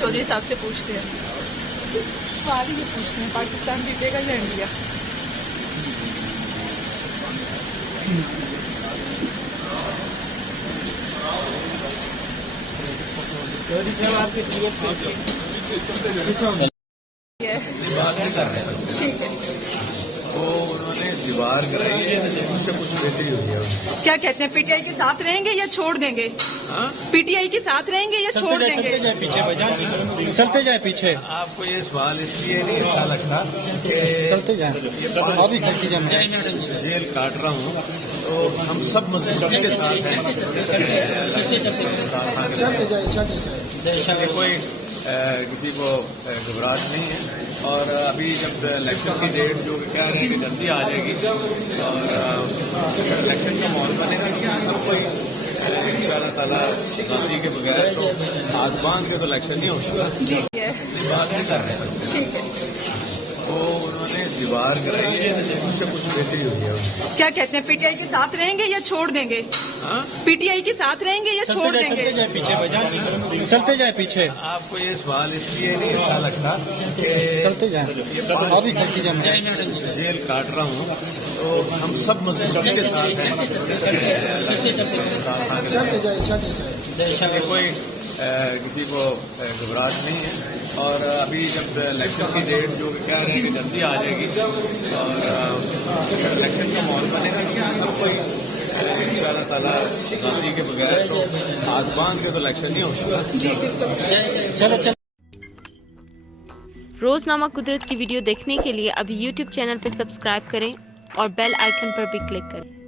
चौधरी साहब से पूछते हैं, सवाल ही पूछते हैं, पाकिस्तान जीतेगा या इंडिया? चौधरी साहब आपके ठीक है। वो उन्होंने दीवार कराई है, उससे कुछ बेहतरी हुई है। क्या कहते हैं, पीटीआई के साथ रहेंगे या छोड़ देंगे? पीटीआई के साथ रहेंगे या छोड़ देंगे? चलते जाए पीछे बजान, चलते जाए पीछे, आपको ये सवाल इसलिए नहीं अच्छा लगता कि चलते जाए अभी खर्ची जाए जेल काट रहा हूँ, तो हम सब मजबूती के साथ हैं। इसलिए कोई किसी को घबराहट नहीं है। और अभी जब इलेक्शन की डेट जो कह रहे हैं कि जल्दी आ जाएगी, और इलेक्शन का माहौल बनेगा कि सब कोई इंशाअल्लाह ताला गांधी के बगैर तो हाथ बांध के तो इलेक्शन नहीं हो सकता। बात नहीं कर सकते। ठीक है। वो उन्होंने दीवार कराई है, उससे कुछ बेहतरी हुई है। क्या कहते हैं, पीटीआई के साथ रहेंगे या छोड़ देंगे? पीटीआई के साथ रहेंगे या छोड़ देंगे? चलते जाए पीछे बजान, चलते जाए पीछे, आपको ये सवाल इसलिए नहीं अच्छा लगता कि चलते जाए अभी खर्ची जाए जेल काट रहा हूँ, तो हम सब मजबूती के साथ हैं। इसलिए कोई किसी को घबराहट नहीं है। और अभी जब इलेक्शन की डेट जो कह रहे हैं कि जल्दी आ जाएगी, और इलेक्शन का माहौल बनेगा कि सब कोई इंशाअल्लाह ताला गांधी के बगैर तो हाथ बांध के तो इलेक्शन नहीं हो सकता। चलो। रोजनामा कुदरत की वीडियो देखने के लिए अभी YouTube चैनल पर सब्सक्राइब करें और बेल आइकन पर भी क्लिक करें।